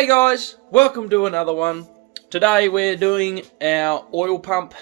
Hey guys, welcome to another one. Today we're doing our oil pump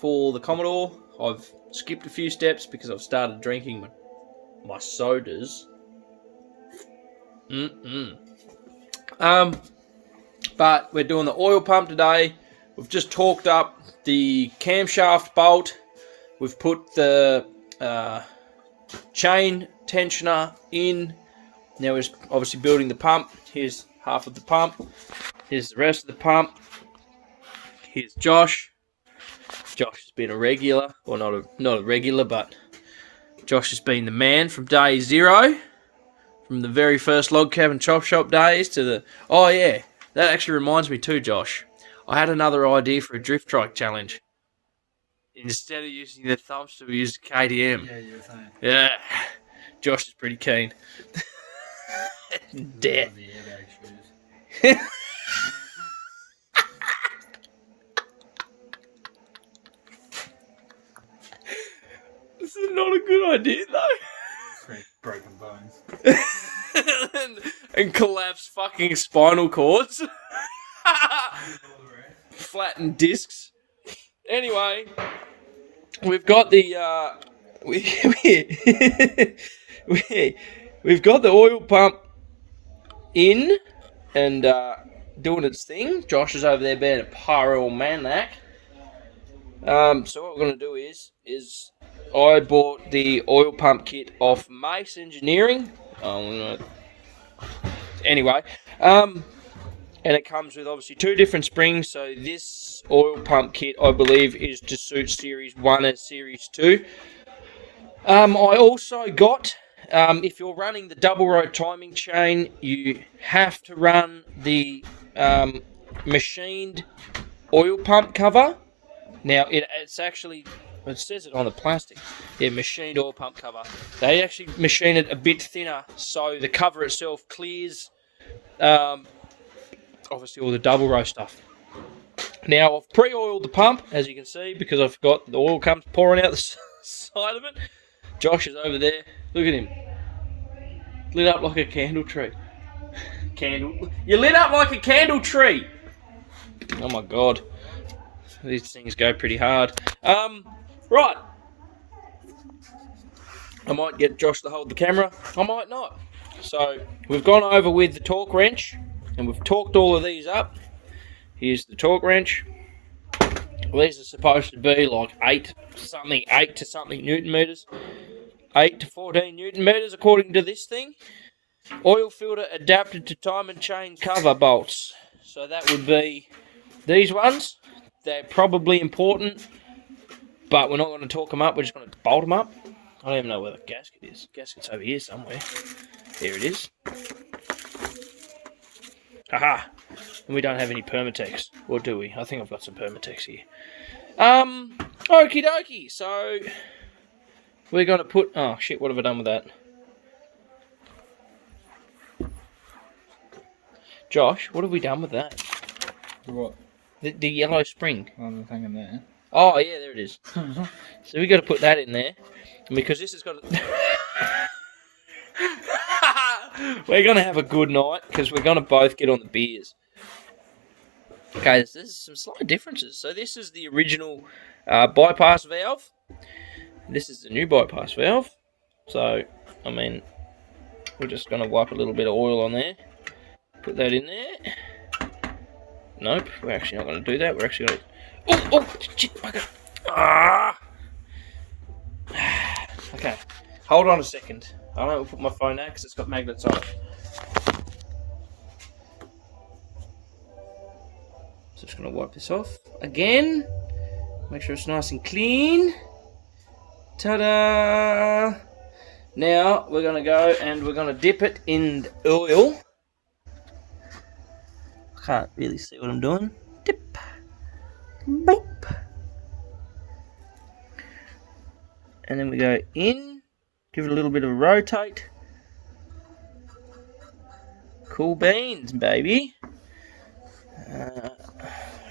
for the Commodore. I've skipped a few steps because I've started drinking my sodas. But we're doing the oil pump today. We've just torqued up the camshaft bolt. We've put the chain tensioner in. Now we're obviously building the pump. Here's half of the pump. Here's the rest of the pump. Here's Josh. Josh has been a regular, or not a regular, but Josh has been the man from day zero, from the very first log cabin chop shop days to the. Oh yeah, that actually reminds me too, Josh. I had another idea for a drift trike challenge. Instead of using the thumbs, we use KTM. Yeah, you were saying. Yeah, Josh is pretty keen. Dead. This is not a good idea, though. Broken bones. and collapse fucking spinal cords. Flattened discs. Anyway, we've got the we've got the oil pump in and doing its thing. Josh is over there being a pyro maniac. So what we're going to do is I bought the oil pump kit off Mace Engineering. Anyway, and it comes with obviously two different springs. So this oil pump kit, I believe, is to suit Series 1 and Series 2. I also got, if you're running the double row timing chain, you have to run the machined oil pump cover. Now, it's actually, it says it on the plastic, yeah, machined oil pump cover. They actually machine it a bit thinner so the cover itself clears, obviously, all the double row stuff. Now, I've pre-oiled the pump, as you can see, because I've got the oil comes pouring out the side of it. Josh is over there. Look at him. Lit up like a candle tree. You lit up like a candle tree! Oh my god. These things go pretty hard. Right. I might get Josh to hold the camera. I might not. So, we've gone over with the torque wrench, and we've torqued all of these up. Here's the torque wrench. These are supposed to be like 8 to something Newton meters. 8 to 14 Newton meters according to this thing. Oil filter adapted to time and chain cover bolts. So that would be these ones. They're probably important, but we're not going to torque them up. We're just going to bolt them up. I don't even know where the gasket is. The gasket's over here somewhere. There it is. Haha. And we don't have any Permatex. Or do we? I think I've got some Permatex here. Okie dokie. So, we're going to put... Oh, shit, what have I done with that? Josh, what have we done with that? What? The yellow spring. On the thing in there. Oh, yeah, there it is. So we got to put that in there. Because this has got to... We're going to have a good night, because we're going to both get on the beers. Okay, there's some slight differences. So this is the original bypass valve. This is the new bypass valve. So, I mean, we're just going to wipe a little bit of oil on there. Put that in there. Nope, we're actually not going to do that. We're actually going to... Oh, shit, bugger. Ah! Okay, hold on a second. I don't put my phone out because it's got magnets on it. So just going to wipe this off again. Make sure it's nice and clean. Ta-da! Now we're going to go and we're going to dip it in the oil. Can't really see what I'm doing. Dip. Beep. And then we go in. Give it a little bit of a rotate. Cool beans, baby.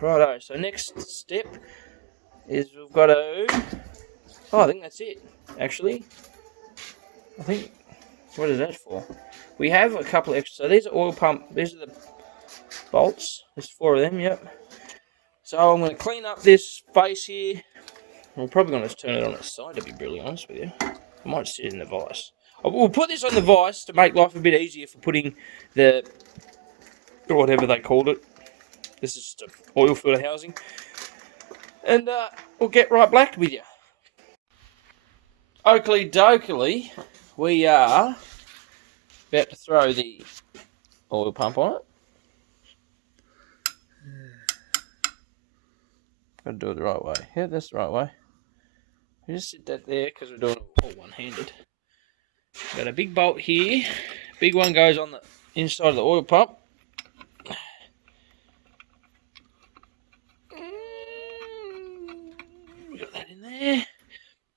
Righto, so next step is we've got to... Oh, I think that's it, actually. I think... What is that for? We have a couple extra... So these are oil pump... These are the bolts. There's 4 of them, yep. So I'm going to clean up this face here. I'm probably going to turn it on its side, to be brutally honest with you. I might sit in the vise. We'll put this on the vise to make life a bit easier for putting the, whatever they called it. This is just an oil filter housing. And we'll get right black with you. Oakley dokely, we are about to throw the oil pump on it. Got to do it the right way. Yeah, that's the right way. We just sit that there because we're doing it all one-handed. Got a big bolt here. Big one goes on the inside of the oil pump. We got that in there.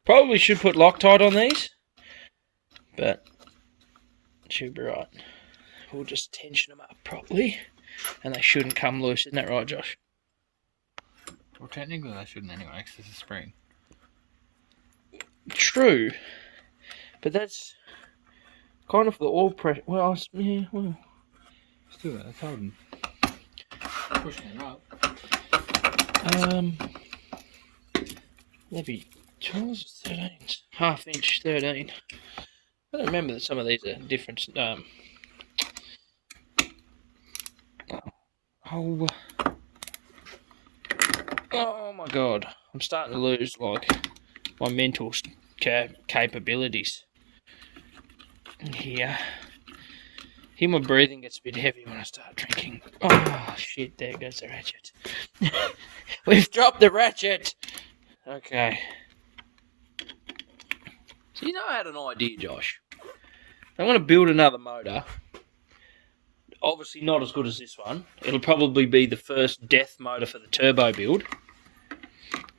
Probably should put Loctite on these, but it should be right. We'll just tension them up properly, and they shouldn't come loose. Isn't that right, Josh? Well, technically they shouldn't anyway, because it's a spring. True, but that's kind of for the oil pressure. Well, yeah, well. Still, that's holding. Pushing it up. Maybe 12s, 13s, half-inch 13. I don't remember that some of these are different. Oh my god! I'm starting to lose like my mental capabilities. Here, my breathing gets a bit heavy when I start drinking. Oh shit! There goes the ratchet. We've dropped the ratchet. Okay. So you know, I had an idea, Josh. I'm going to build another motor. Obviously not as good as this one. It'll probably be the first death motor for the turbo build.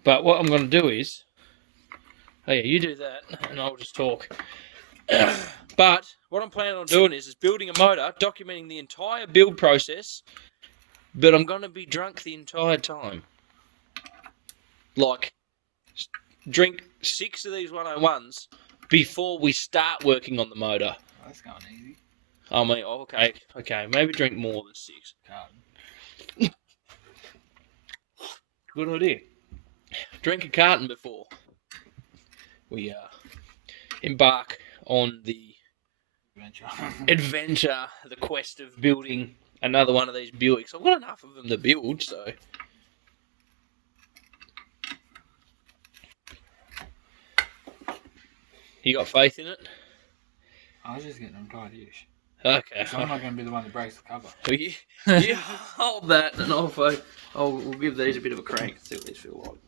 But what I'm going to do is... Oh yeah, you do that, and I'll just talk. But what I'm planning on doing is building a motor, documenting the entire build process, but I'm going to be drunk the entire time. Like, drink 6 of these 101s before we start working on the motor. Oh, that's going easy. I mean, okay, maybe drink more than 6. Carton. Good idea. Drink a carton before we embark on the adventure, the quest of building another one of these Buicks. I've got enough of them to build, so... You got faith in it? I was just getting them tight-ish. Okay. So I'm not going to be the one that breaks the cover. You hold that, and we'll give these a bit of a crank and see what these feel like.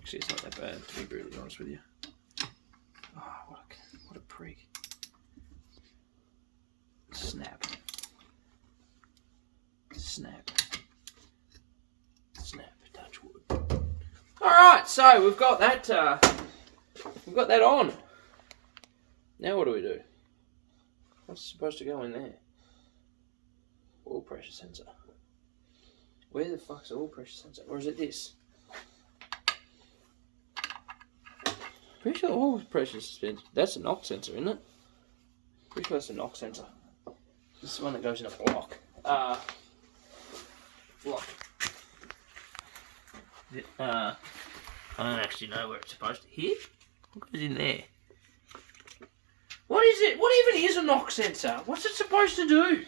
Actually, it's not that bad, to be brutally honest with you. Oh, what a prig. Snap. Snap. Snap. Touch wood. Alright, so we've got that on. Now what do we do? What's supposed to go in there? Oil pressure sensor. Where the fuck's the oil pressure sensor? Or is it this? Pretty sure oil pressure sensor. That's a knock sensor, isn't it? Pretty sure that's a knock sensor. This is the one that goes in a block. Block. I don't actually know where it's supposed to hit. What goes in there? What is it? What even is a knock sensor? What's it supposed to do?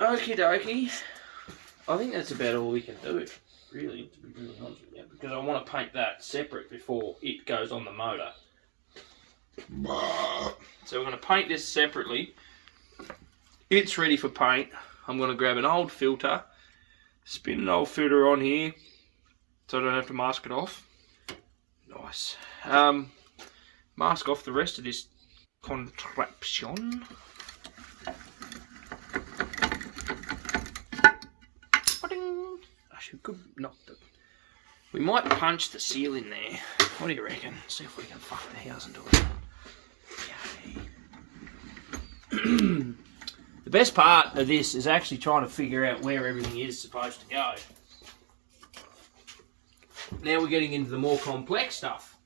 Okie dokie. I think that's about all we can do, really, to be really honest with you, because I want to paint that separate before it goes on the motor. So we're going to paint this separately. It's ready for paint. I'm going to grab an old filter, spin an old filter on here, so I don't have to mask it off. Nice. Mask off the rest of this contraption. Actually, we could knock the... We might punch the seal in there. What do you reckon? See if we can fuck the house into it. Okay. The best part of this is actually trying to figure out where everything is supposed to go. Now we're getting into the more complex stuff,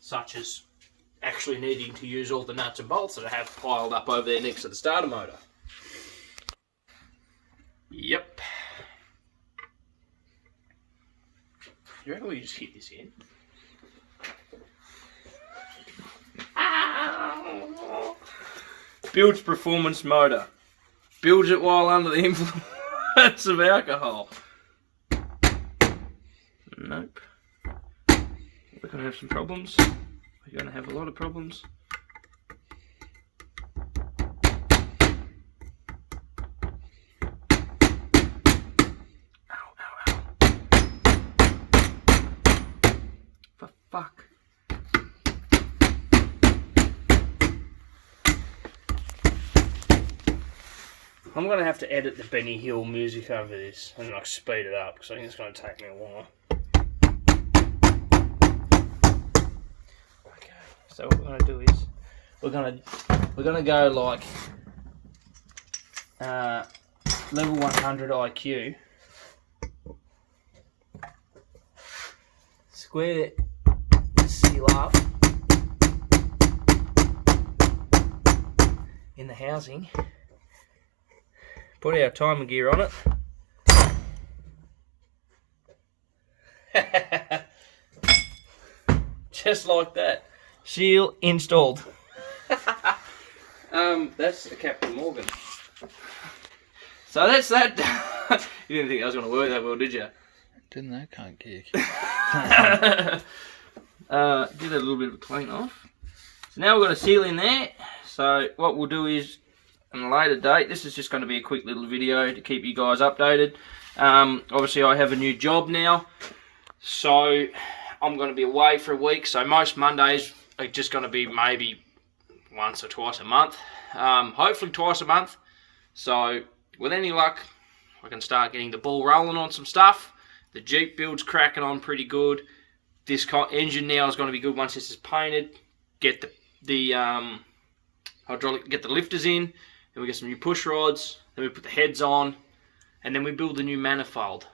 such as actually needing to use all the nuts and bolts that I have piled up over there next to the starter motor. Yep. You reckon we just hit this in? Builds performance motor. Builds it while under the influence of alcohol. Nope. We're going to have some problems. We're going to have a lot of problems. Ow, ow, ow. For fuck. I'm going to have to edit the Benny Hill music over this and like speed it up because I think it's going to take me a while. Okay, so what we're going to do is we're going to go like level 100 IQ. Square the seal up in the housing. Put our timer gear on it. Just like that. Seal installed. That's the Captain Morgan. So that's that. You didn't think I was going to work that well, did you? Didn't that cunt kick? Did a little bit of a clean off. So now we've got a seal in there. So what we'll do is, on a later date, this is just going to be a quick little video to keep you guys updated. Obviously I have a new job now, so I'm going to be away for a week, so most Mondays are just going to be maybe once or twice a month, hopefully twice a month. So with any luck I can start getting the ball rolling on some stuff. The Jeep build's cracking on pretty good. This engine now is going to be good once this is painted. Get the hydraulic, get the lifters in. Then we get some new push rods, then we put the heads on, and then we build the new manifold.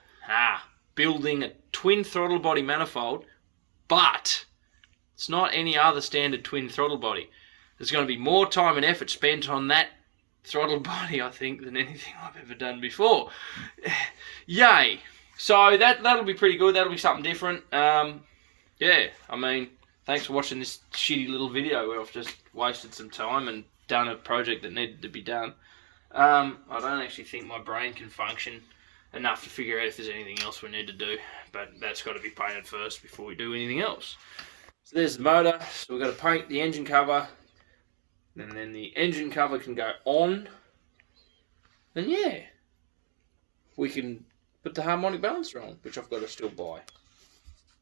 Building a twin throttle body manifold, but it's not any other standard twin throttle body. There's going to be more time and effort spent on that throttle body, I think, than anything I've ever done before. Yay! So that'll be pretty good. That'll be something different. Yeah, I mean, thanks for watching this shitty little video where I've just wasted some time and done a project that needed to be done. I don't actually think my brain can function enough to figure out if there's anything else we need to do, but that's got to be painted first before we do anything else. So there's the motor. So we've got to paint the engine cover, and then the engine cover can go on, and yeah, we can put the harmonic balancer on, which I've got to still buy.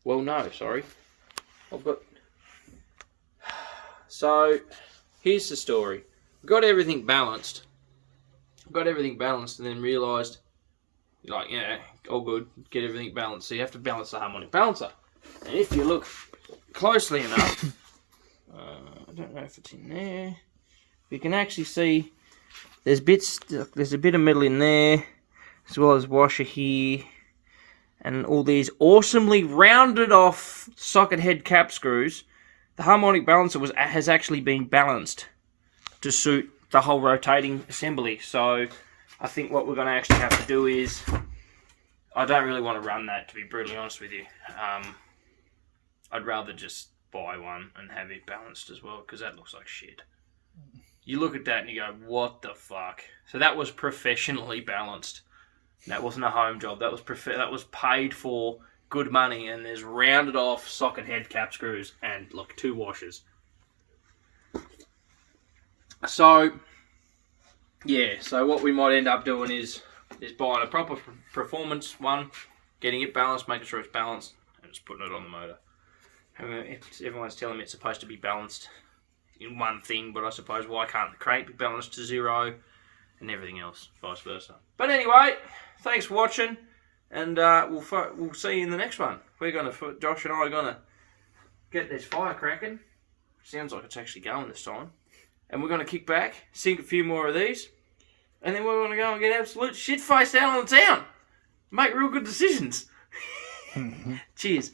Well, no, sorry, I've got. So here's the story. We got everything balanced. And then realised, like, yeah, all good, get everything balanced. So you have to balance the harmonic balancer. And if you look closely enough, I don't know if it's in there. You can actually see there's a bit of metal in there, as well as washer here, and all these awesomely rounded off socket head cap screws. The harmonic balancer has actually been balanced to suit the whole rotating assembly. So I think what we're going to actually have to do is, I don't really want to run that, to be brutally honest with you. I'd rather just buy one and have it balanced as well, because that looks like shit. You look at that and you go, what the fuck? So that was professionally balanced. That wasn't a home job. That was paid for, good money, and there's rounded off socket head cap screws and look, 2 washers. So yeah, so what we might end up doing is buying a proper performance one, getting it balanced, making sure it's balanced, and just putting it on the motor. Everyone's telling me it's supposed to be balanced in one thing, but I suppose why can't the crank be balanced to 0 and everything else, vice versa. But anyway, thanks for watching, and we'll see you in the next one. Josh and I are gonna get this fire cracking. Sounds like it's actually going this time. And we're going to kick back, sink a few more of these, and then we're going to go and get absolute shit-faced out on the town. Make real good decisions. Cheers.